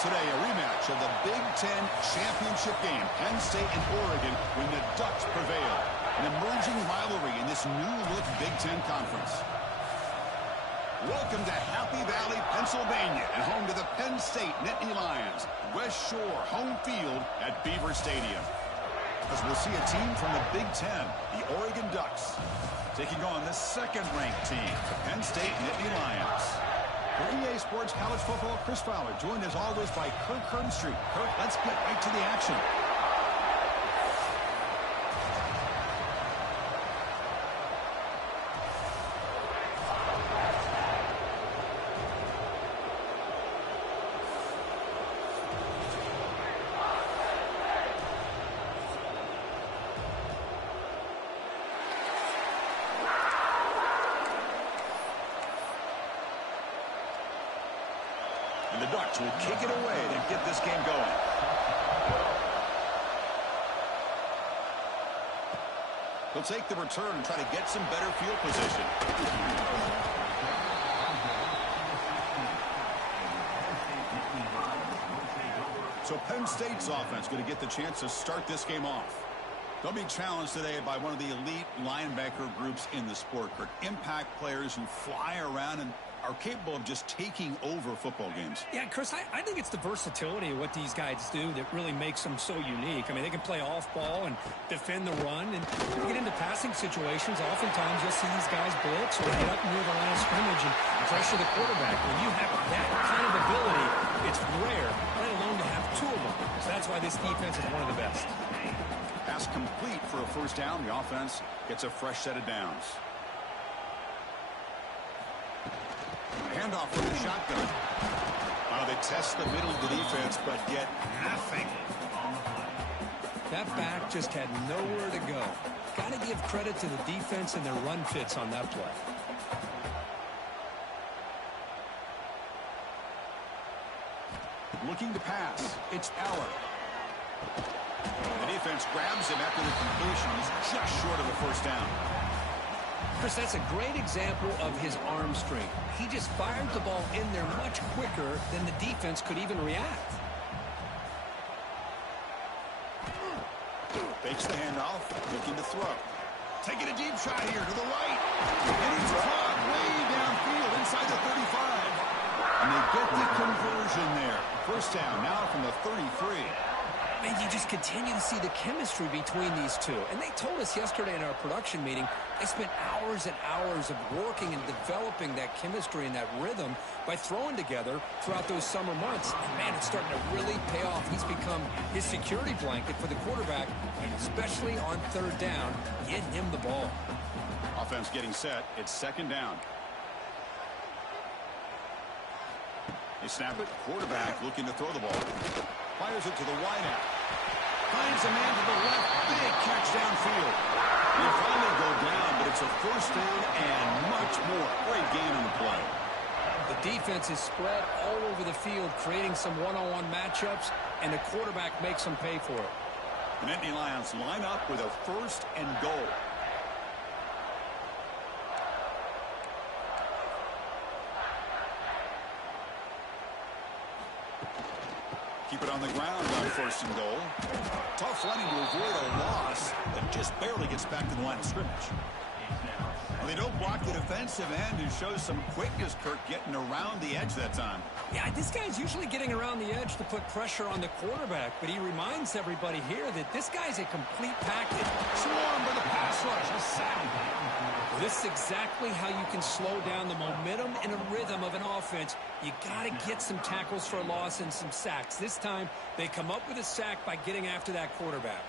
Today, a rematch of the Big Ten championship game. Penn State and Oregon when the Ducks prevail. An emerging rivalry in this new-look Big Ten conference. Welcome to Happy Valley, Pennsylvania, and home to the Penn State Nittany Lions. West Shore home field at Beaver Stadium. As we'll see a team from the Big Ten, the Oregon Ducks, taking on the second-ranked team, the Penn State Nittany Lions. For EA Sports College Football, Chris Fowler, joined as always by Kirk Herbstreit. Kirk, let's get right to the action. And the Ducks will kick it away to get this game going. He'll take the return and try to get some better field position. So Penn State's offense going to get the chance to start this game off. They'll be challenged today by one of the elite linebacker groups in the sport. Impact players who fly around and are capable of just taking over football games. Yeah, Chris, I think it's the versatility of what these guys do that really makes them so unique. I mean, they can play off ball and defend the run, and get into passing situations. Oftentimes, you'll see these guys blitz or get up near the line of scrimmage and pressure the quarterback. When you have that kind of ability, it's rare, let alone to have two of them. So that's why this defense is one of the best. Pass complete for a first down. The offense gets a fresh set of downs. Handoff from the shotgun. They test the middle of the defense, but get nothing. That back just had nowhere to go. Got to give credit to the defense and their run fits on that play. Looking to pass. It's Eller. The defense grabs him after the completion. He's just short of a first down. Chris, that's a great example of his arm strength. He just fired the ball in there much quicker than the defense could even react. Fakes the handoff, looking to throw. Taking a deep shot here to the right. And he's caught way downfield inside the 35. And they get the conversion there. First down now from the 33. And you just continue to see the chemistry between these two. And they told us yesterday in our production meeting, they spent hours and hours of working and developing that chemistry and that rhythm by throwing together throughout those summer months. And, man, it's starting to really pay off. He's become his security blanket for the quarterback, and especially on third down, get him the ball. Offense getting set. It's second down. They snap it. Quarterback looking to throw the ball. Fires it to the wideout. Finds a man to the left. Big catch downfield. They finally go down, but it's a first down and much more. Great game in the play. The defense is spread all over the field, creating some one-on-one matchups, and the quarterback makes them pay for it. The Nittany Lions line up with a first and goal. Keep it on the ground on first and goal. Tough running to avoid a loss that just barely gets back to the line of scrimmage. Well, they don't block the defensive end and shows some quickness, Kirk, getting around the edge that time. Yeah, this guy's usually getting around the edge to put pressure on the quarterback, but he reminds everybody here that this guy's a complete package. Swarmed by the pass rush. A sack. This is exactly how you can slow down the momentum and a rhythm of an offense. You got to get some tackles for a loss and some sacks. This time, they come up with a sack by getting after that quarterback.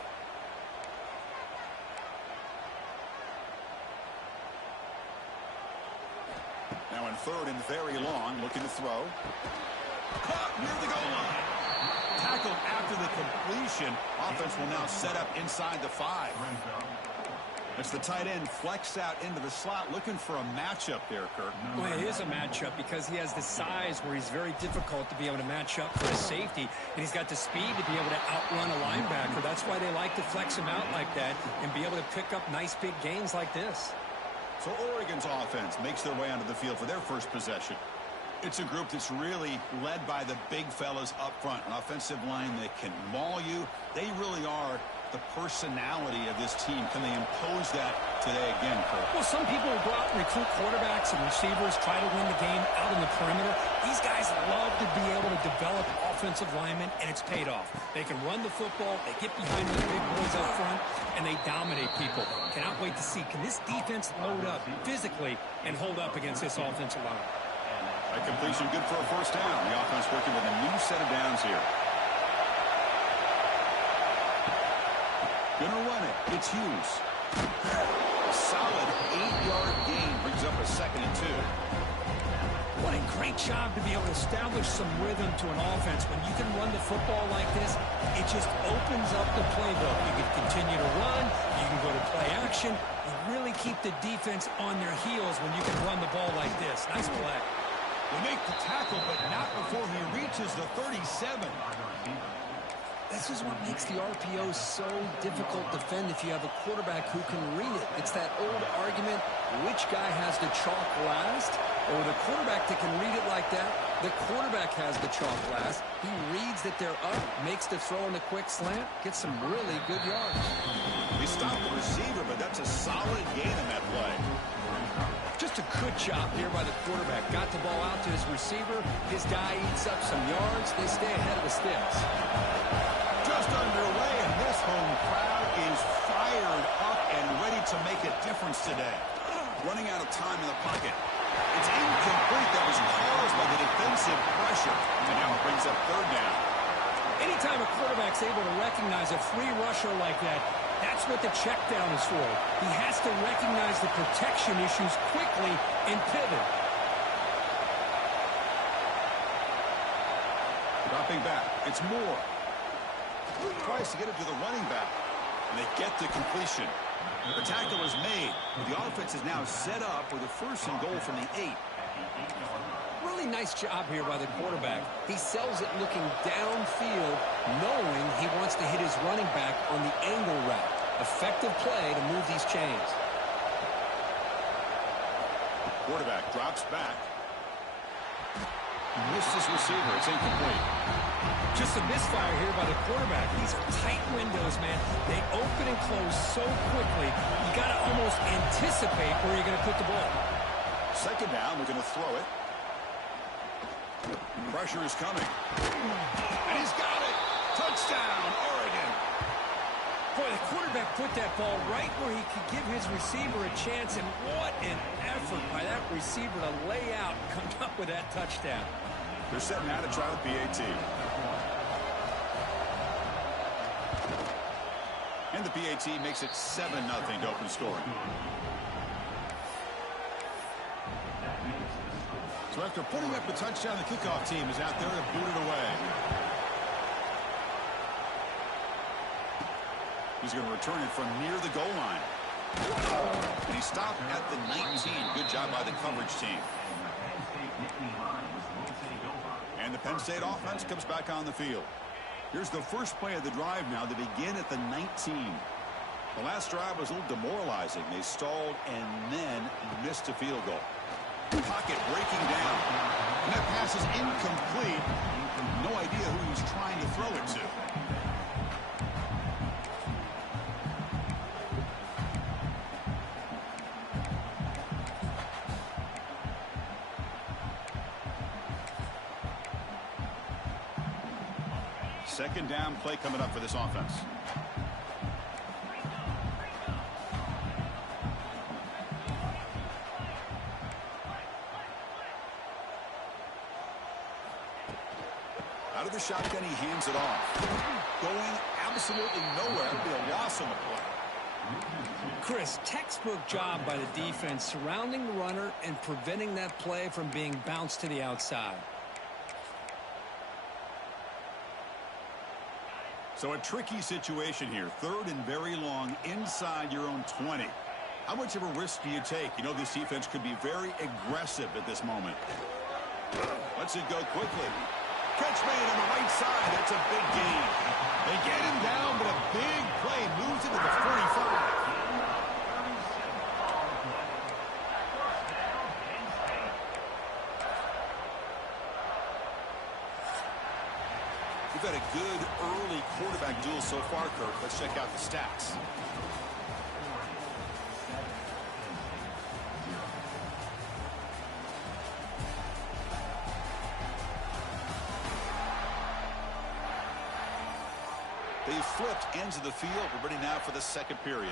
Now in third and very long, looking to throw. Caught near the goal line. Tackled after the completion. Offense will now set up inside the 5. It's the tight end flexed out into the slot, looking for a matchup there, Kirk. Well, it is a matchup because he has the size where he's very difficult to be able to match up for a safety, and he's got the speed to be able to outrun a linebacker. That's why they like to flex him out like that and be able to pick up nice big gains like this. So Oregon's offense makes their way onto the field for their first possession. It's a group that's really led by the big fellas up front. An offensive line that can maul you. They really are the personality of this team. Can they impose that today again, Cole? Well, some people will go out and recruit quarterbacks and receivers, try to win the game out in the perimeter. These guys love to be able to develop offensive linemen, and it's paid off. They can run the football, they get behind these big boys up front, and they dominate people. Cannot wait to see, can this defense load up physically and hold up against this offensive line? That completion good for a first down. The offense working with a new set of downs here. Gonna run it. It's Hughes. A solid 8-yard gain brings up a 2nd and 2. What a great job to be able to establish some rhythm to an offense. When you can run the football like this, it just opens up the playbook. You can continue to run. You can go to play action. You really keep the defense on their heels when you can run the ball like this. Nice play. They make the tackle, but not before he reaches the 37. This is what makes the RPO so difficult to defend if you have a quarterback who can read it. It's that old argument, which guy has the chalk last? Or the quarterback that can read it like that, the quarterback has the chalk last. He reads that they're up, makes the throw in the quick slant, gets some really good yards. He stopped the receiver, but that's a solid gain in that play. Just a good job here by the quarterback. Got the ball out to his receiver. His guy eats up some yards. They stay ahead of the sticks. Just underway, and this home crowd is fired up and ready to make a difference today. Running out of time in the pocket. It's incomplete. That was caused by the defensive pressure. And now it brings up 3rd down. Anytime a quarterback's able to recognize a free rusher like that, that's what the check down is for. He has to recognize the protection issues quickly and pivot. Dropping back. It's Moore. Tries to get it to the running back. And they get the completion. The tackle is made. The offense is now set up with a 1st and goal from the 8. Really nice job here by the quarterback. He sells it looking downfield, knowing he wants to hit his running back on the angle route. Effective play to move these chains. Quarterback drops back. Missed his receiver. It's incomplete. Just a misfire here by the quarterback. These are tight windows, man. They open and close so quickly. You got to almost anticipate where you're going to put the ball. 2nd down. We're going to throw it. Pressure is coming. And he's got it. Touchdown, Oregon. Boy, the quarterback put that ball right where he could give his receiver a chance, and what an effort by that receiver to lay out and come up with that touchdown. They're setting out to try the PAT. And the PAT makes it 7-0 to open scoring. So after putting up the touchdown, the kickoff team is out there to boot it away. He's going to return it from near the goal line. And he stopped at the 19. Good job by the coverage team. And the Penn State offense comes back on the field. Here's the first play of the drive now. They begin at the 19. The last drive was a little demoralizing. They stalled and then missed a field goal. Pocket breaking down. And that pass is incomplete. No idea who he was trying to throw it to. Second down play coming up for this offense. Out of the shotgun, he hands it off. Going absolutely nowhere. It'll be a loss on the play. Chris, textbook job by the defense surrounding the runner and preventing that play from being bounced to the outside. So a tricky situation here. 3rd and very long inside your own 20. How much of a risk do you take? You know this defense could be very aggressive at this moment. Lets it go quickly. Catch made on the right side. That's a big gain. They get him down, but a big play moves into the 45. We've had a good early quarterback duel so far, Kirk. Let's check out the stats. They've flipped ends of the field. We're ready now for the second period.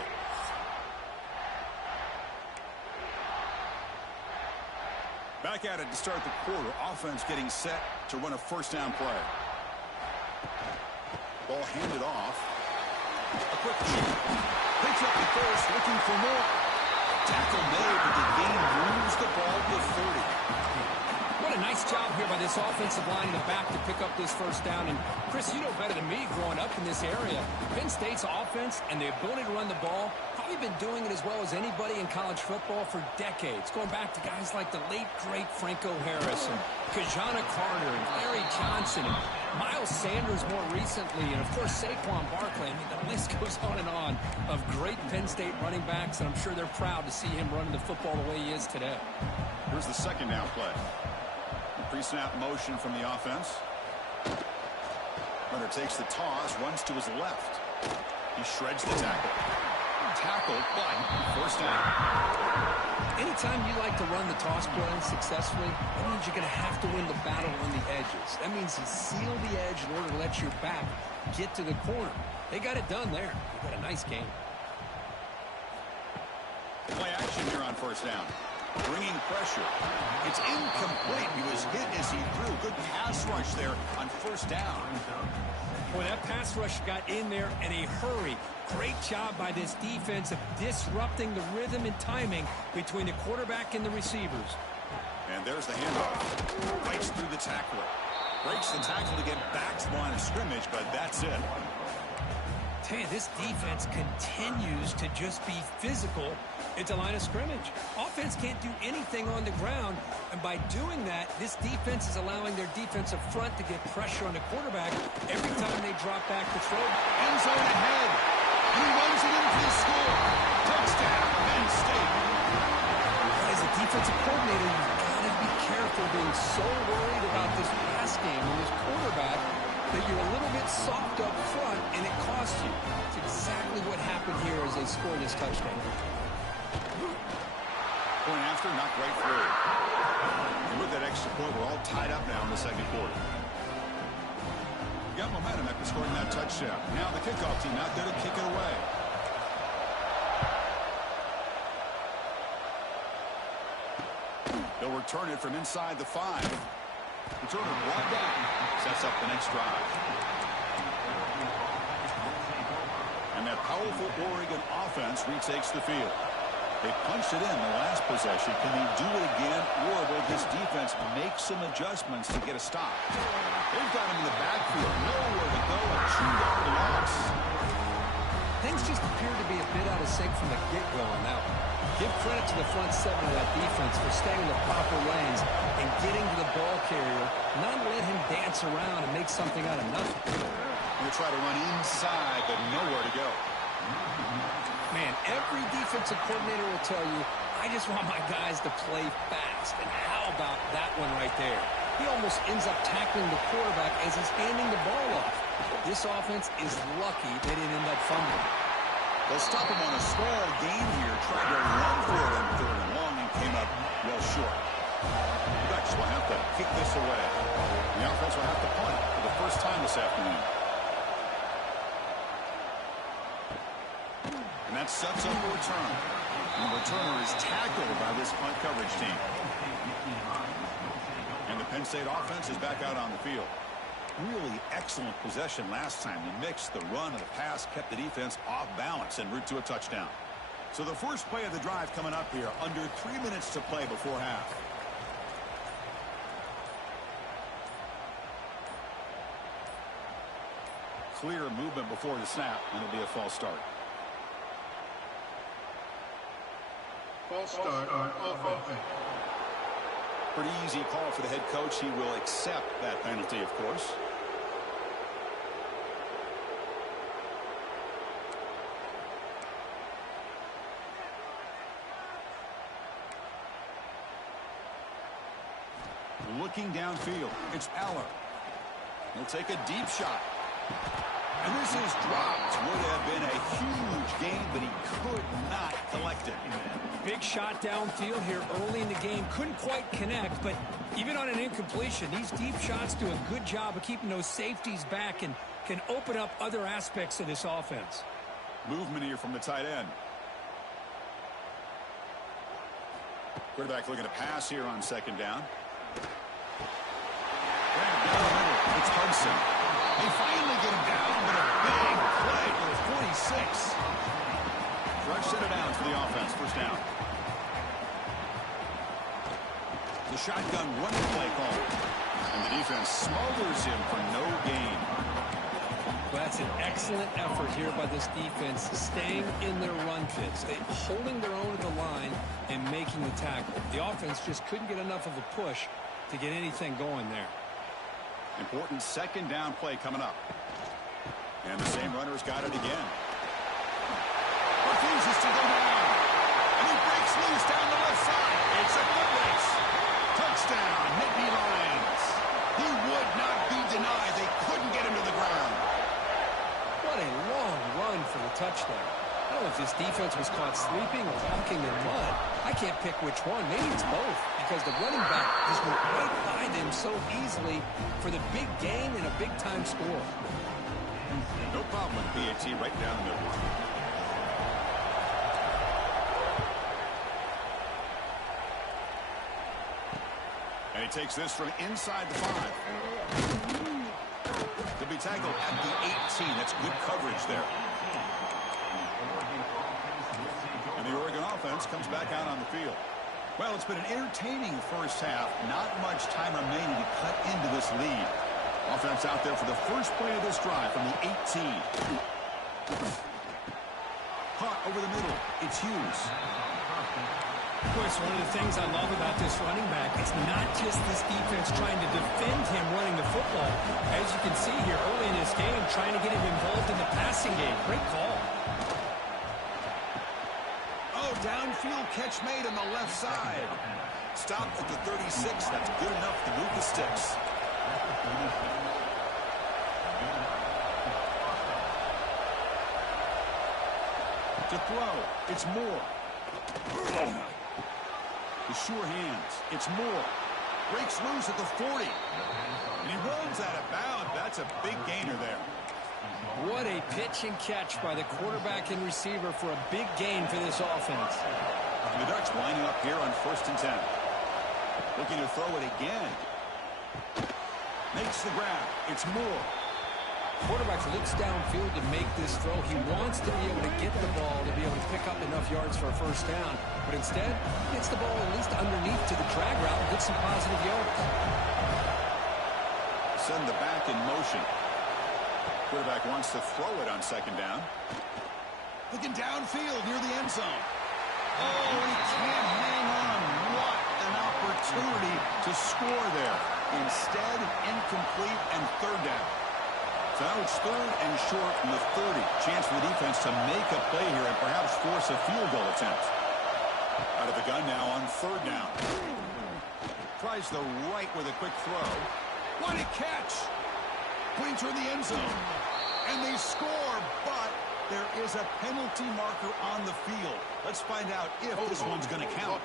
Back at it to start the quarter. Offense getting set to run a first down play. Ball handed off. A quick check. Picks up the first, looking for more. Tackle made, but the game moves the ball to 30. What a nice job here by this offensive line in the back to pick up this first down. And, Chris, you know better than me growing up in this area. Penn State's offense and the ability to run the ball, probably been doing it as well as anybody in college football for decades, going back to guys like the late, great Franco Harris and Kajana Carter and Larry Johnson and Miles Sanders more recently, and, of course, Saquon Barkley. I mean, the list goes on and on of great Penn State running backs, and I'm sure they're proud to see him running the football the way he is today. Here's the second down play. Pre-snap motion from the offense. Runner takes the toss, runs to his left. He shreds the tackle. Tackled, but first down. Anytime you like to run the toss play successfully, that means you're going to have to win the battle on the edges. That means you seal the edge in order to let your back get to the corner. They got it done there. They got a nice game. Play action here on first down. Bringing pressure. It's incomplete. He was hit as he threw. Good pass rush there on first down. Boy, that pass rush got in there in a hurry. Great job by this defense of disrupting the rhythm and timing between the quarterback and the receivers. And there's the handoff. Breaks through the tackler. Breaks the tackle to get back to the line of scrimmage, but that's it. Tell you, this defense continues to just be physical at the line of scrimmage. Offense can't do anything on the ground, and by doing that, this defense is allowing their defensive front to get pressure on the quarterback every time they drop back to throw. End zone ahead. He runs it in for the score. Touchdown, Penn State. As a defensive coordinator, you've got to be careful being so worried about this pass game and this quarterback that you're a little bit soft up front, and it costs you. It's exactly what happened here as they scored this touchdown. Point after, not right through. And with that extra point, we're all tied up now in the second quarter. We got momentum after scoring that touchdown. Now the kickoff team out there to kick it away. They'll return it from inside the 5. Returner brought down. Sets up the next drive. And that powerful Oregon offense retakes the field. They punched it in the last possession. Can they do it again, or will this defense make some adjustments to get a stop? They've got him in the backfield. Nowhere to go. A 2-yard loss. Things just appear to be a bit out of sync from the get-go on that one. Give credit to the front seven of that defense for staying in the proper lanes and getting to the ball carrier, not let him dance around and make something out of nothing. Going to try to run inside, but nowhere to go. Man, every defensive coordinator will tell you, I just want my guys to play fast. And how about that one right there? He almost ends up tackling the quarterback as he's handing the ball off. This offense is lucky they didn't end up fumbling. They'll stop him on a small gain here. Tried to run for it on 3rd and long and came up well short. The Ducks will have to kick this away. The offense will have to punt for the first time this afternoon. And that sets up a return. And the returner is tackled by this punt coverage team. And the Penn State offense is back out on the field. Really excellent possession last time. The mix, the run, and the pass kept the defense off balance en route to a touchdown. So the first play of the drive coming up here. Under 3 minutes to play before half. Clear movement before the snap, and it'll be a false start. False start on offense. Pretty easy call for the head coach. He will accept that penalty, of course. Looking downfield, it's Aller. He'll take a deep shot. And this is dropped. Would have been a huge gain, but he could not collect it. Big shot downfield here early in the game. Couldn't quite connect, but even on an incompletion, these deep shots do a good job of keeping those safeties back and can open up other aspects of this offense. Movement here from the tight end. Quarterback looking to pass here on second down. It's Hudson. They finally get him down, but a big play for 46. Fresh set of downs for the offense. First down. The shotgun running play call. And the defense smothers him for no gain. Well, that's an excellent effort here by this defense, staying in their run fits, holding their own at the line and making the tackle. The offense just couldn't get enough of a push to get anything going there. Important second down play coming up. And the same runner's got it again. Refuses to go down. And he breaks loose down the left side. It's a good race. Touchdown, Nittany Lions. He would not be denied. They couldn't get him to the ground. What a long run for the touchdown. I don't know if this defense was caught sleeping or walking in mud. I can't pick which one. Maybe it's both, because the running back just went right by them so easily for the big gain and a big-time score. No problem with PAT right down the middle. And he takes this from inside the 5. To be tackled at the 18. That's good coverage there. And the Oregon offense comes back out on the field. Well, it's been an entertaining first half. Not much time remaining to cut into this lead. Offense out there for the first play of this drive from the 18. Caught over the middle. It's Hughes. Of course, one of the things I love about this running back, it's not just this defense trying to defend him running the football. As you can see here early in this game, trying to get him involved in the passing game. Great call. Oh, downfield catch made on the left side. Stopped at the 36. That's good enough to move the sticks. To throw, it's Moore. The sure hands, it's Moore. Breaks loose at the 40. And he runs out of bounds. That's a big gainer there. What a pitch and catch by the quarterback and receiver for a big gain for this offense. And the Ducks lining up here on 1st and 10. Looking to throw it again. Makes the grab. It's Moore. Quarterback looks downfield to make this throw. He wants to be able to get the ball to be able to pick up enough yards for a first down. But instead, gets the ball at least underneath to the drag route and gets some positive yards. Send the back in motion. Quarterback wants to throw it on second down. Looking downfield near the end zone. Oh, he can't hang on. What an opportunity to score there. Instead, incomplete and third down. So now it's 3rd and short from the 30. Chance for the defense to make a play here and perhaps force a field goal attempt. Out of the gun now on 3rd down. Tries the right with a quick throw. What a catch! Putting toward the end zone. And they score, but there is a penalty marker on the field. Let's find out if this one's going to count.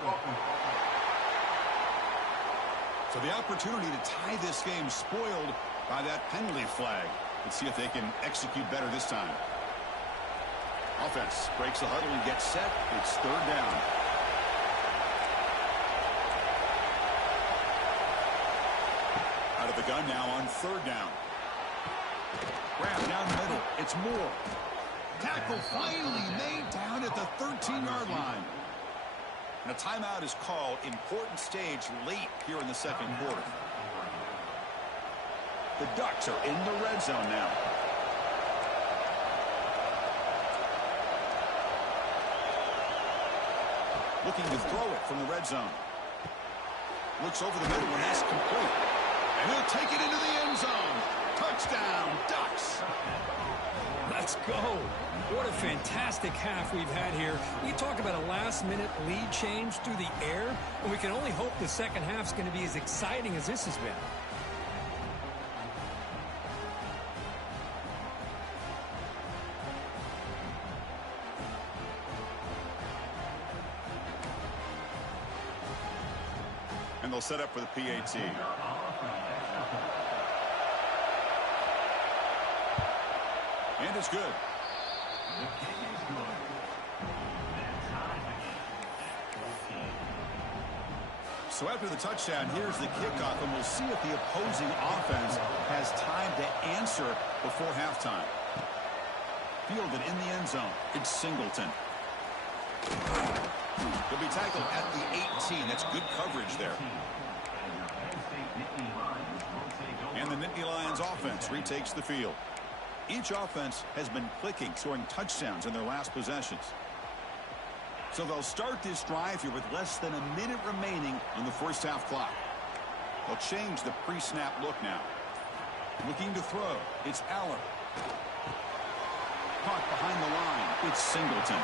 So the opportunity to tie this game spoiled by that penalty flag. Let's see if they can execute better this time. Offense breaks the huddle and gets set. It's 3rd down. Out of the gun now on 3rd down. Grab down the middle. It's Moore. Tackle finally made down at the 13-yard line. And a timeout is called. Important stage late here in the 2nd quarter. The Ducks are in the red zone now. Looking to throw it from the red zone. Looks over the middle and that's complete. And he'll take it into the end zone. Touchdown, Ducks. Let's go. What a fantastic half we've had here. We talk about a last-minute lead change through the air, and we can only hope the second half's going to be as exciting as this has been. And they'll set up for the PAT. And it's good. So after the touchdown, here's the kickoff, and we'll see if the opposing offense has time to answer before halftime. Fielded in the end zone. It's Singleton. He'll be tackled at the 18. That's good coverage there. And the Nittany Lions offense retakes the field. Each offense has been clicking, scoring touchdowns in their last possessions. So they'll start this drive here with less than a minute remaining on the first half clock. They'll change the pre-snap look now. Looking to throw. It's Aller. Caught behind the line. It's Singleton.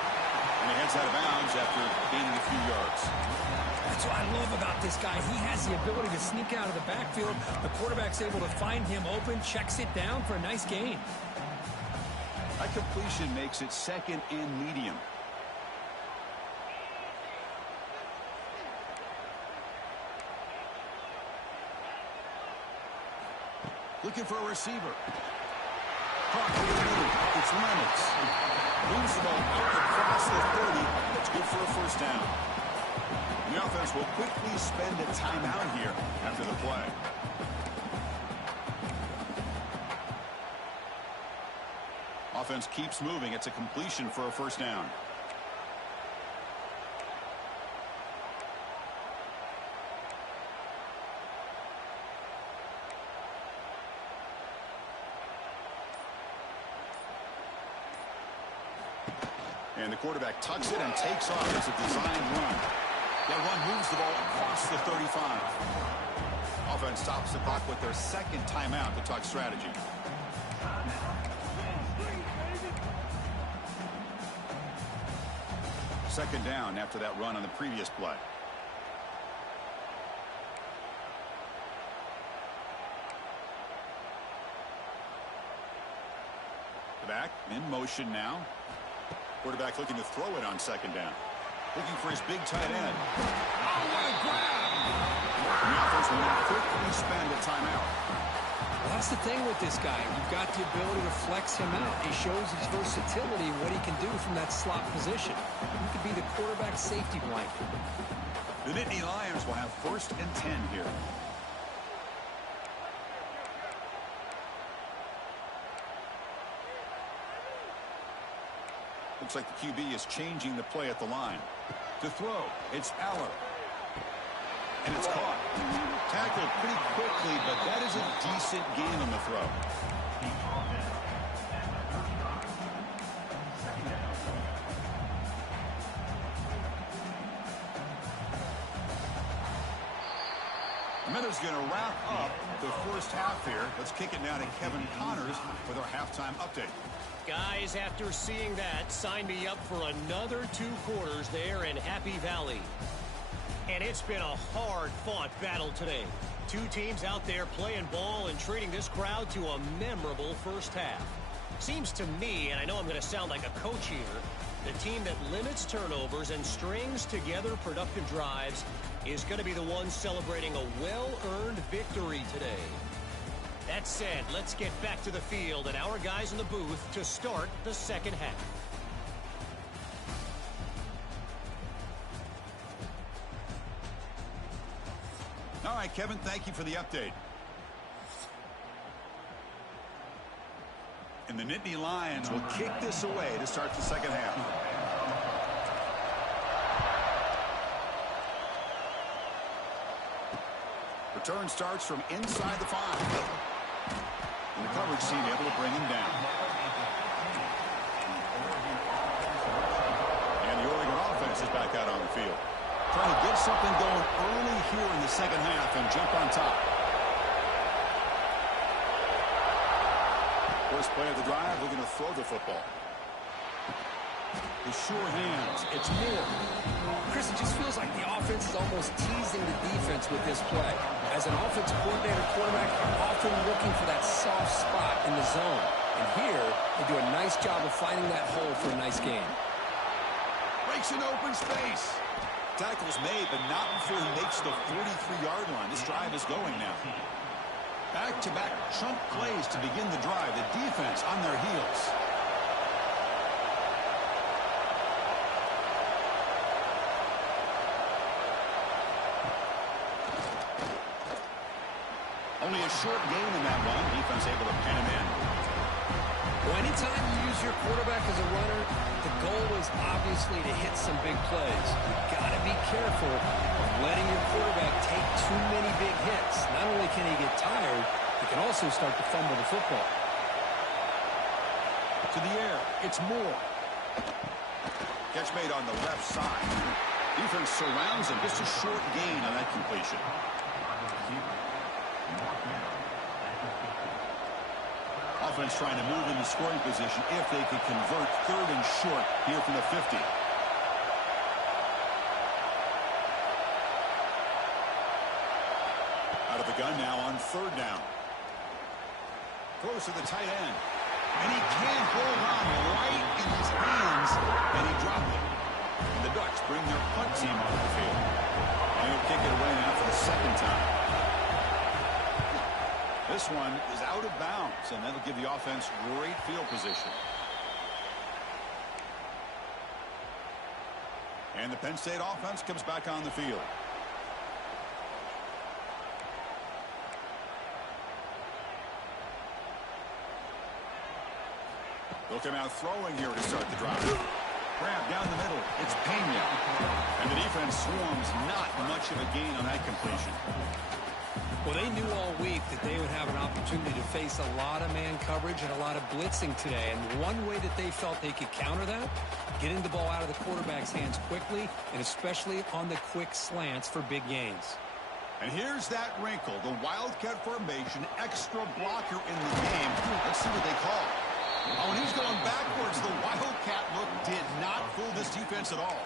And he heads out of bounds after gaining a few yards. That's what I love about this guy. He has the ability to sneak out of the backfield. The quarterback's able to find him open, checks it down for a nice gain. That completion makes it second and medium. Looking for a receiver. It's Lennox. Moves the ball out across the 30. That's good for a first down. The offense will quickly spend a timeout here after the play. Offense keeps moving. It's a completion for a first down. And the quarterback tucks it and takes off. It's a designed run. That run moves the ball across the 35. Offense stops the clock with their second timeout to talk strategy. Second down after that run on the previous play. The back in motion now. Quarterback looking to throw it on second down. Looking for his big tight end. Oh, what a grab! And the offense will now quickly spend a timeout. Well, that's the thing with this guy. You've got the ability to flex him out. He shows his versatility and what he can do from that slot position. He could be the quarterback safety blanket. The Nittany Lions will have 1st and 10 here. Looks like the QB is changing the play at the line. To throw, it's Aller. And it's caught. Tackled pretty quickly, but that is a decent gain on the throw. And then it's going to wrap up the first half here. Let's kick it now to Kevin Connors with our halftime update. Guys, after seeing that, sign me up for another 2 quarters there in Happy Valley. And it's been a hard-fought battle today. 2 teams out there playing ball and treating this crowd to a memorable first half. Seems to me, and I know I'm going to sound like a coach here, the team that limits turnovers and strings together productive drives is going to be the one celebrating a well-earned victory today. That said, let's get back to the field and our guys in the booth to start the second half. All right, Kevin, thank you for the update. And the Nittany Lions will kick this away to start the second half. Return starts from inside the 5. And the coverage team able to bring him down. And the Oregon offense is back out on the field. Trying to get something going early here in the second half and jump on top. First play of the drive, looking to throw the football. With sure hands, it's Moore. Chris, it just feels like the offense is almost teasing the defense with this play. As an offensive coordinator, quarterback are often looking for that soft spot in the zone. And here, they do a nice job of finding that hole for a nice gain. Breaks an open space. tackle's made, but not before he makes the 43-yard line. This drive is going now. Back-to-back chunk plays to begin the drive. The defense on their heels. Only a short gain in that one. Defense able to pin him in. Well, anytime you use your quarterback as a runner, the goal is obviously to hit some big plays. You've got to be careful of letting your quarterback take too many big hits. Not only can he get tired, he can also start to fumble the football. To the air, it's Moore. Catch made on the left side. Defense surrounds him. Just a short gain on that completion. Offense trying to move into scoring position if they could convert 3rd and short here from the 50. Out of the gun now on 3rd down. Throws to the tight end. And he can't hold on right in his hands. And he dropped it. And the Ducks bring their punt team off the field. And he'll kick it away now for the 2nd time. This one is out of bounds, and that'll give the offense great field position. And the Penn State offense comes back on the field. They'll come out throwing here to start the drive. Grab down the middle. It's Penn. And the defense swarms. Not much of a gain on that completion. Well, they knew all week that they would have an opportunity to face a lot of man coverage and a lot of blitzing today. And one way that they felt they could counter that, getting the ball out of the quarterback's hands quickly, and especially on the quick slants for big gains. And here's that wrinkle, the Wildcat formation, extra blocker in the game. Let's see what they call. Oh, and he's going backwards. The Wildcat look did not fool this defense at all.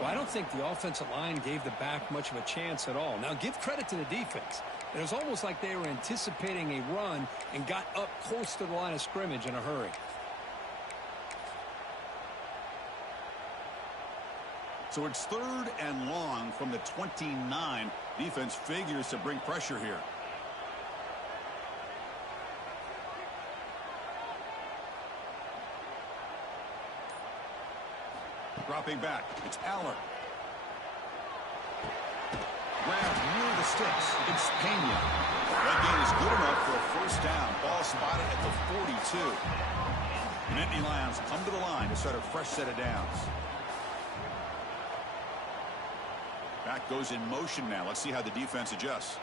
Well, I don't think the offensive line gave the back much of a chance at all. Now, give credit to the defense. It was almost like they were anticipating a run and got up close to the line of scrimmage in a hurry. So it's 3rd and long from the 29. Defense figures to bring pressure here. Dropping back, it's Aller. Grabbed near the sticks, it's Pena. That gain is good enough for a 1st down. Ball spotted at the 42. Nittany Lions come to the line to start a fresh set of downs. Back goes in motion now. Let's see how the defense adjusts.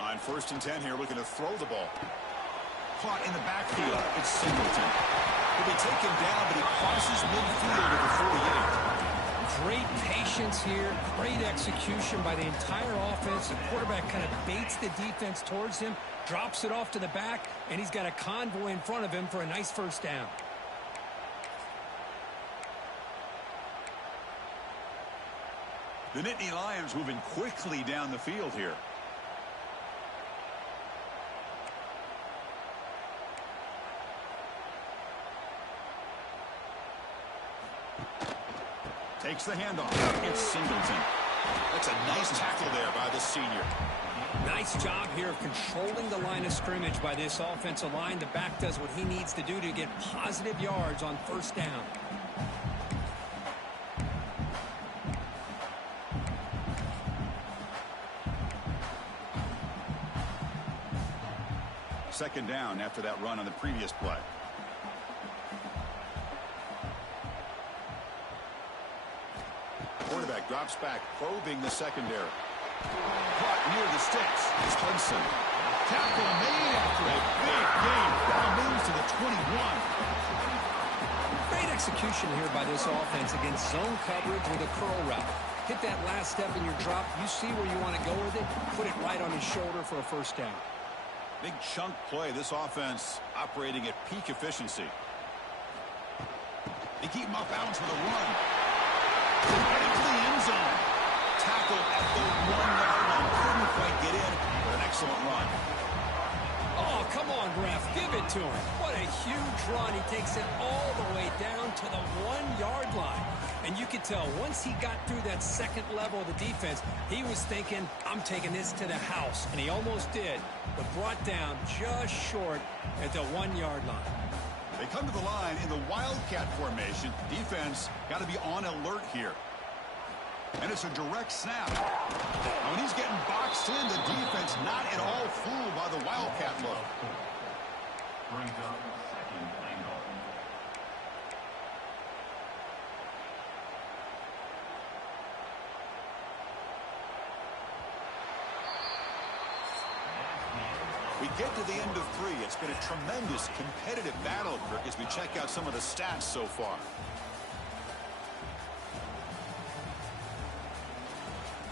On 1st and 10 here, looking to throw the ball. Caught in the backfield. It's Singleton. He'll be taken down, but he crosses midfield at the 48. Great patience here. Great execution by the entire offense. The quarterback kind of baits the defense towards him, drops it off to the back, and he's got a convoy in front of him for a nice 1st down. The Nittany Lions moving quickly down the field here. Takes the handoff. It's Singleton. That's a nice tackle there by the senior. Nice job here of controlling the line of scrimmage by this offensive line. The back does what he needs to do to get positive yards on 1st down. Second down after that run on the previous play. Quarterback drops back, probing the secondary. Caught near the sticks. It's Hudson. Tackle made after a big gain. Now moves to the 21. Great execution here by this offense against zone coverage with a curl route. Hit that last step in your drop. You see where you want to go with it. Put it right on his shoulder for a 1st down. Big chunk play. This offense operating at peak efficiency. They keep him off balance with a run. Right into the end zone. Tackle at the 1-yard line. Couldn't quite get in, but an excellent run. Oh, come on, Ref. Give it to him. What a huge run. He takes it all the way down to the 1-yard line. And you could tell once he got through that second level of the defense, he was thinking, I'm taking this to the house. And he almost did, but brought down just short at the 1-yard line. They come to the line in the Wildcat formation. Defense got to be on alert here. And it's a direct snap. When he's getting boxed in, the defense not at all fooled by the Wildcat look. Brings up second angle. We get to the end of 3. It's been a tremendous competitive battle, Kirk, as we check out some of the stats so far.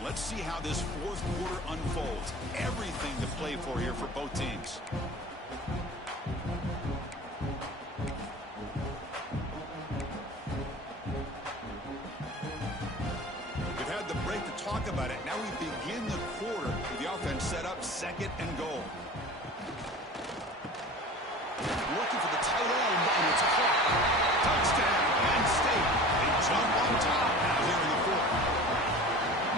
Let's see how this fourth quarter unfolds. Everything to play for here for both teams. We've had the break to talk about it. Now we begin the quarter with the offense set up 2nd and goal. Looking for the tight end, and it's caught. Touchdown, Penn State. They jump on top now here in the 4th.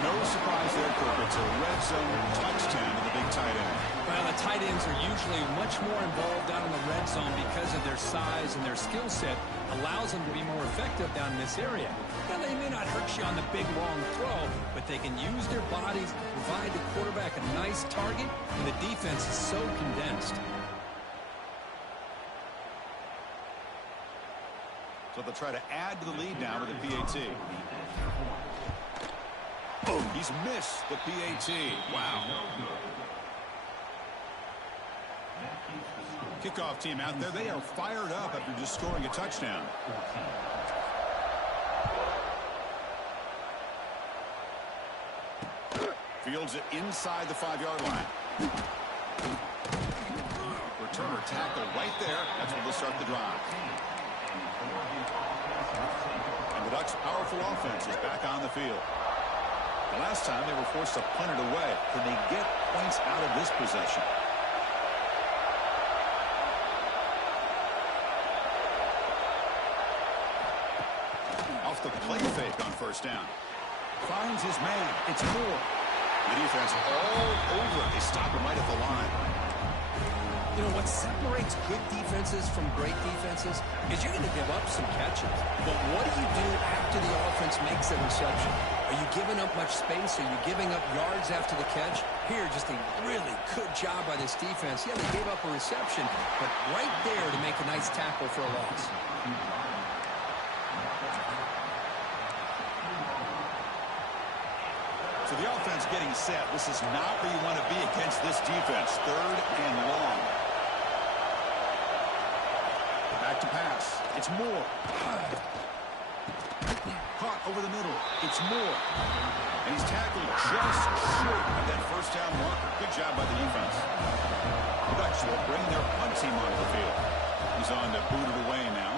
No surprise there, Kirk. It's a red zone touchdown to the big tight end. Well, the tight ends are usually much more involved down in the red zone because of their size and their skill set allows them to be more effective down in this area. Now, they may not hurt you on the big, long throw, but they can use their bodies to provide the quarterback a nice target, and the defense is so condensed. So they'll try to add to the lead now with the PAT. Oh, he's missed the PAT. Wow. Kickoff team out there. They are fired up after just scoring a touchdown. Fields it inside the 5-yard line. Returner tackle right there. That's where they'll start the drive. And the Ducks' powerful offense is back on the field. The last time they were forced to punt it away. Can they get points out of this possession? Off the play fake on first down. Finds his man. It's Moore. The defense all over it. They stop him right at the line. You know, what separates good defenses from great defenses is you're going to give up some catches. But what do you do after the offense makes a reception? Are you giving up much space? Are you giving up yards after the catch? Here, just a really good job by this defense. Yeah, they gave up a reception, but right there to make a nice tackle for a loss. So the offense getting set. This is not where you want to be against this defense. 3rd and long. Back to pass. It's Moore. Caught over the middle. It's Moore. And he's tackled just short of that first down marker. Good job by the defense. The Ducks will bring their punt team onto the field. He's on to boot it away now.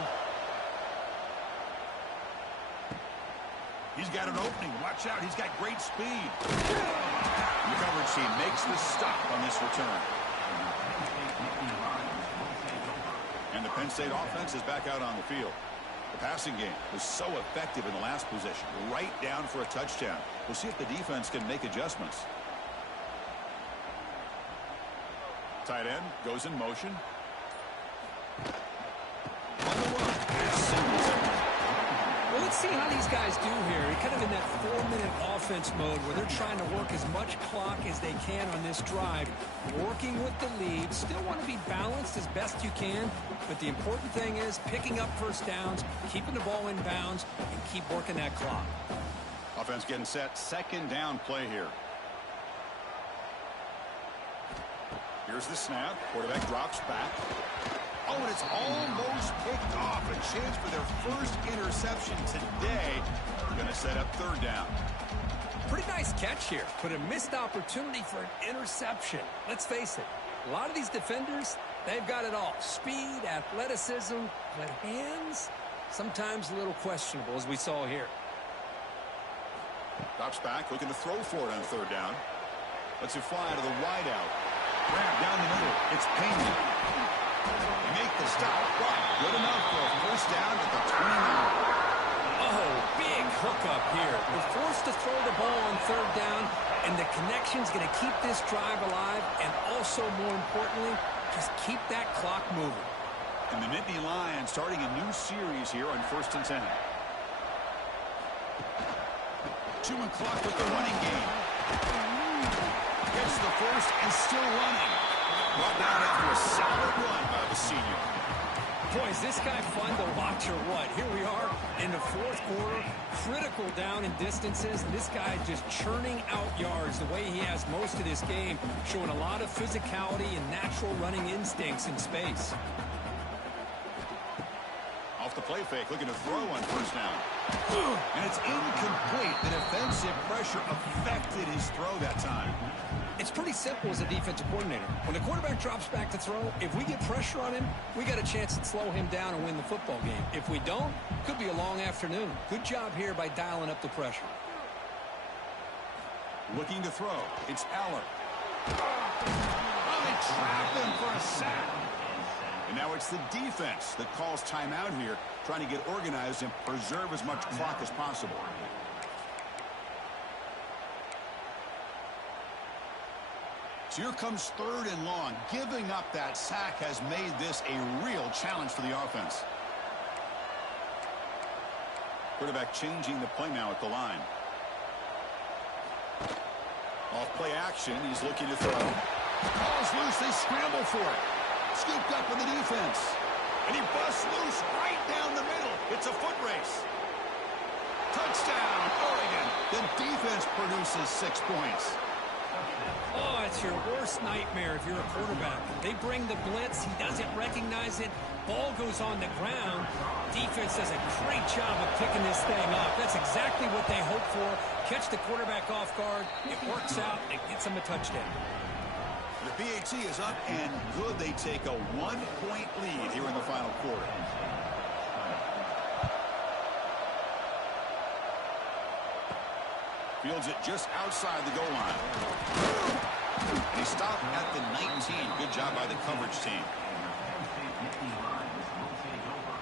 He's got an opening. Watch out. He's got great speed. The coverage team makes the stop on this return. And the Penn State offense is back out on the field. The passing game was so effective in the last possession. Right down for a touchdown. We'll see if the defense can make adjustments. Tight end goes in motion. On the run. It's Singletary. Well, let's see how these guys do here. They're kind of in that 4-minute offense mode where they're trying to work as much clock as they can on this drive, working with the lead. Still want to be balanced as best you can, but the important thing is picking up first downs, keeping the ball in bounds, and keep working that clock. Offense getting set. 2nd down play here. Here's the snap. Quarterback drops back. Oh, and it's almost picked off. A chance for their first interception today. Going to set up 3rd down. Pretty nice catch here, but a missed opportunity for an interception. Let's face it, a lot of these defenders, they've got it all. Speed, athleticism, but hands, sometimes a little questionable, as we saw here. Drops back, looking to throw for it on 3rd down. Lets it fly to the wideout. Grab down the middle. It's Penn. They make the stop. Good enough for a first down at the 29. Oh, big hookup here. We're forced to throw the ball on third down, and the connection's going to keep this drive alive, and also, more importantly, just keep that clock moving. And the Nittany Lions starting a new series here on 1st and 10. 2-minute clock with the running game. Gets the first and still running. Brought down after a solid run by the senior. Boy, is this guy fun to watch or what? Here we are in the 4th quarter, critical down and distances. And this guy just churning out yards the way he has most of this game, showing a lot of physicality and natural running instincts in space. Off the play fake, looking to throw on first down. And it's incomplete. The defensive pressure affected his throw that time. It's pretty simple as a defensive coordinator. When the quarterback drops back to throw, if we get pressure on him, we got a chance to slow him down and win the football game. If we don't, could be a long afternoon. Good job here by dialing up the pressure. Looking to throw. It's Aller. Oh, they trap him for a sack. And now it's the defense that calls timeout here, trying to get organized and preserve as much clock as possible. So here comes 3rd and long. Giving up that sack has made this a real challenge for the offense. Quarterback changing the play now at the line. Off play action, he's looking to throw. Ball's loose, they scramble for it. Scooped up in the defense. And he busts loose right down the middle. It's a foot race. Touchdown, Oregon. The defense produces 6 points. Oh, it's your worst nightmare if you're a quarterback. They bring the blitz. He doesn't recognize it. Ball goes on the ground. Defense does a great job of picking this thing up. That's exactly what they hope for. Catch the quarterback off guard. It works out. It gets him a touchdown. The PAT is up and good. They take a 1-point lead here in the final quarter. Fields it just outside the goal line. And he stopped at the 19. Good job by the coverage team.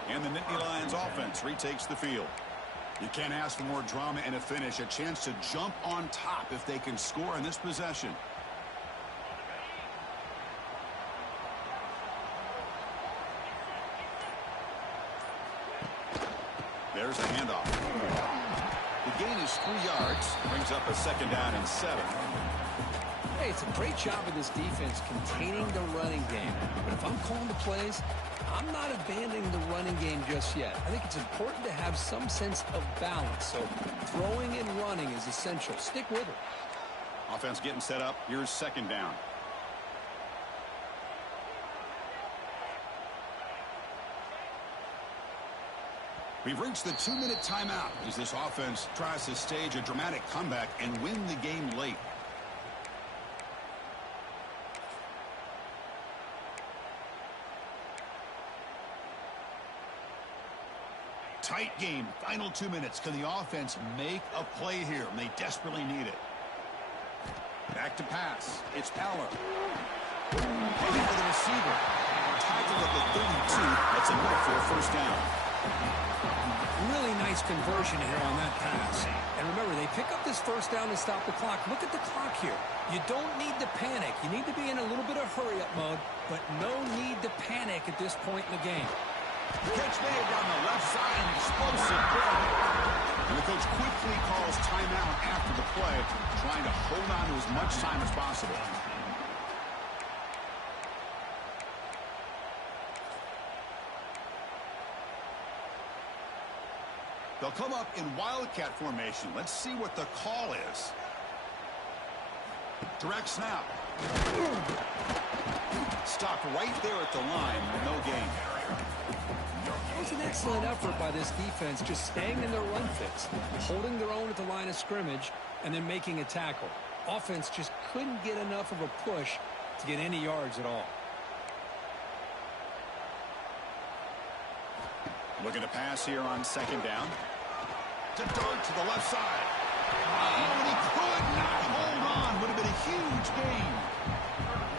And the Nittany Lions offense retakes the field. You can't ask for more drama and a finish. A chance to jump on top if they can score in this possession. There's the handoff. The gain is 3 yards. Brings up a 2nd down and 7. Hey, it's a great job of this defense containing the running game. But if I'm calling the plays, I'm not abandoning the running game just yet. I think it's important to have some sense of balance. So throwing and running is essential. Stick with it. Offense getting set up. Here's 2nd down. We've reached the 2-minute timeout as this offense tries to stage a dramatic comeback and win the game late. Tight game. Final 2 minutes. Can the offense make a play here? And they desperately need it. Back to pass. It's Aller. Heading for the receiver. Tackled at the 32. That's enough for a first down. Really nice conversion here on that pass. And remember, they pick up this first down to stop the clock. Look at the clock here. You don't need to panic. You need to be in a little bit of hurry-up mode, but no need to panic at this point in the game. Catch made on the left side, an explosive play. And the coach quickly calls timeout after the play, trying to hold on to as much time as possible. They'll come up in Wildcat formation. Let's see what the call is. Direct snap. Stopped right there at the line. No gain. It was an excellent effort by this defense, just staying in their run fits, holding their own at the line of scrimmage, and then making a tackle. Offense just couldn't get enough of a push to get any yards at all. Looking to pass here on 2nd down. To dart to the left side. Oh, and he could not hold on. Would have been a huge gain.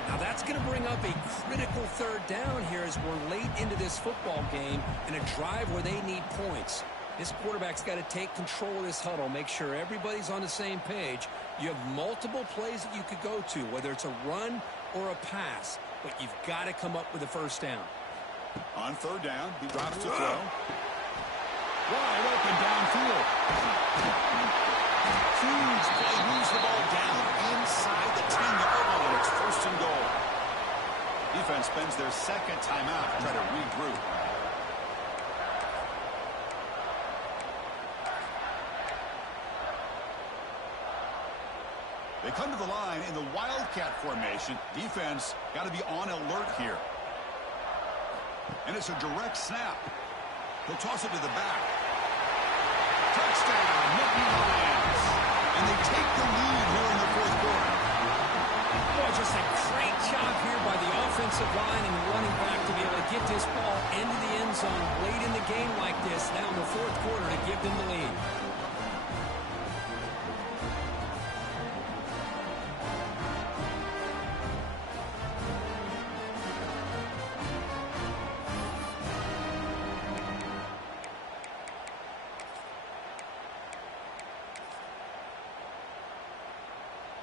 Now that's going to bring up a critical third down here as we're late into this football game in a drive where they need points. This quarterback's got to take control of this huddle, make sure everybody's on the same page. You have multiple plays that you could go to, whether it's a run or a pass, but you've got to come up with a first down. On third down, he drops to throw. Wide open downfield. Huge play, moves the ball down inside the 10-yard line. It's first and goal. Defense spends their second timeout to try to regroup. They come to the line in the Wildcat formation. Defense got to be on alert here. And it's a direct snap. He'll toss it to the back. Touchdown, Nittany Lions. And they take the lead here in the fourth quarter. Boy, just a great job here by the offensive line and running back to be able to get this ball into the end zone late in the game like this, now in the fourth quarter, to give them the lead.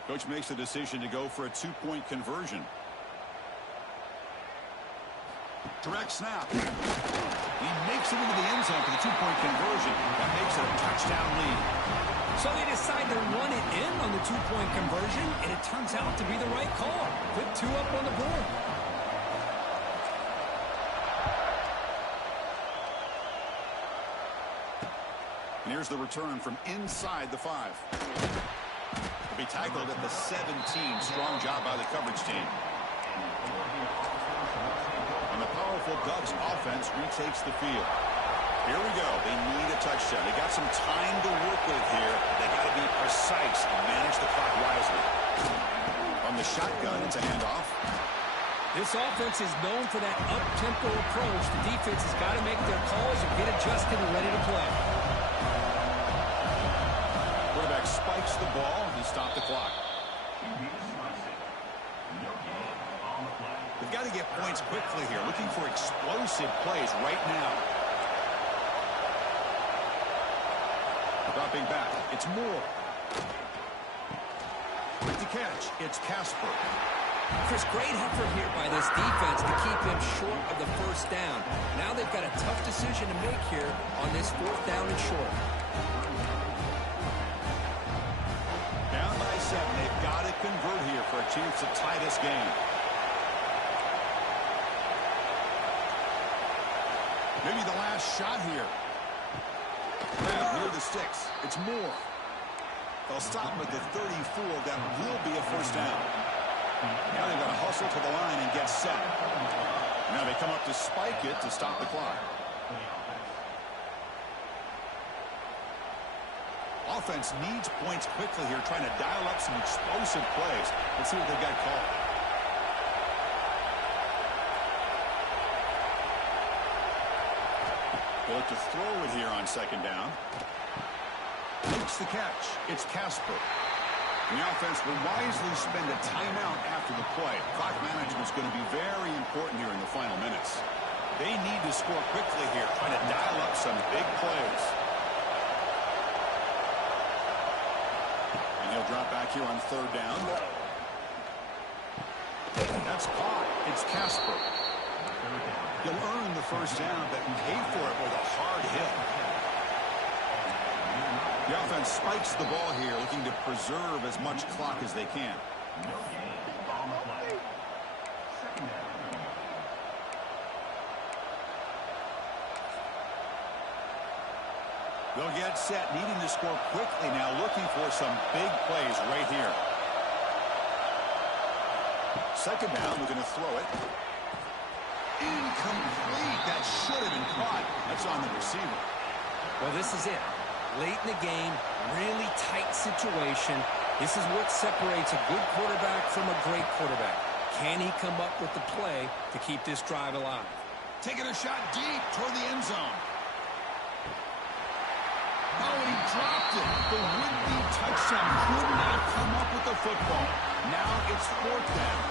Coach makes the decision to go for a two-point conversion. Direct snap. He makes it into the end zone for the two-point conversion. That makes it a touchdown lead. So they decide to run it in on the two-point conversion, and it turns out to be the right call. Put two up on the board. And here's the return from inside the 5. Will be tackled at the 17. Strong job by the coverage team. And the powerful Ducks offense retakes the field. Here we go. They need a touchdown. They got some time to work with here. They got to be precise and manage the clock wisely. On the shotgun, it's a handoff. This offense is known for that up-tempo approach. The defense has got to make their calls and get adjusted and ready to play. Quarterback spikes the ball to stop the clock. They've got to get points quickly here. Looking for explosive plays right now. Dropping back. It's Moore. With the catch, it's Casper. Chris, great effort here by this defense to keep him short of the first down. Now they've got a tough decision to make here on this fourth down and short. Down by 7. They've got to convert here for a chance to tie this game. Maybe the last shot here. Near the sticks. It's Moore. They'll stop him at the 34. That will be a first down. Now they've got to hustle to the line and get set. Now they come up to spike it to stop the clock. Offense needs points quickly here, trying to dial up some explosive plays. Let's see what they've got called. They look to throw it here on second down. Makes the catch. It's Casper. And the offense will wisely spend a timeout after the play. Clock management is going to be very important here in the final minutes. They need to score quickly here, trying to dial up some big plays. And he'll drop back here on third down. That's caught. It's Casper. He'll earn the first down, but pay for it with a hard hit. The offense spikes the ball here, looking to preserve as much clock as they can. They'll get set, needing to score quickly now, looking for some big plays right here. Second down, we're going to throw it. Incomplete. That should have been caught. That's on the receiver. Well, this is it. Late in the game, really tight situation. This is what separates a good quarterback from a great quarterback. Can he come up with the play to keep this drive alive? Taking a shot deep toward the end zone. Oh, and he dropped it. The would-be touchdown could not come up with the football. Now it's 4th down.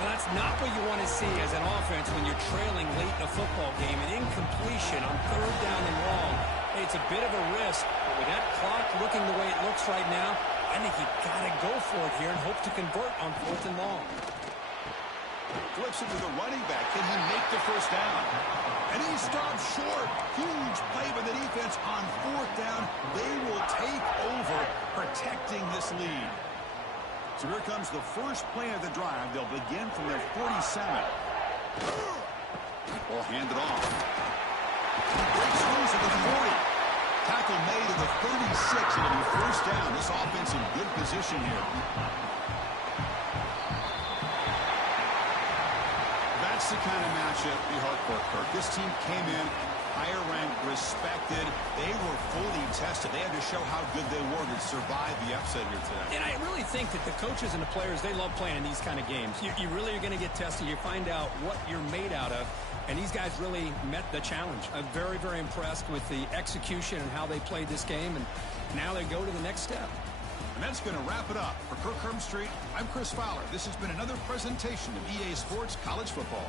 Well, that's not what you want to see as an offense when you're trailing late in a football game. An incompletion on 3rd down and long. Hey, it's a bit of a risk, but with that clock looking the way it looks right now, I think you got to go for it here and hope to convert on 4th and long. Flips it to the running back. Can he make the 1st down? And he stops short. Huge play by the defense on 4th down. They will take over, protecting this lead. So here comes the first play of the drive. They'll begin from their 47. Will hand it off. He breaks loose at the 40. Tackle made at the 36. It'll be 1st down. This offense in good position here. That's the kind of matchup we hope for, Kirk. This team came in higher ranked, respected. They were fully tested. They had to show how good they were to survive the upset here today. And I really think that the coaches and the players, they love playing in these kind of games. You really are going to get tested. You find out what you're made out of. And these guys really met the challenge. I'm very, very impressed with the execution and how they played this game. And now they go to the next step. And that's going to wrap it up. For Kirk Herbstreit, I'm Chris Fowler. This has been another presentation of EA Sports College Football.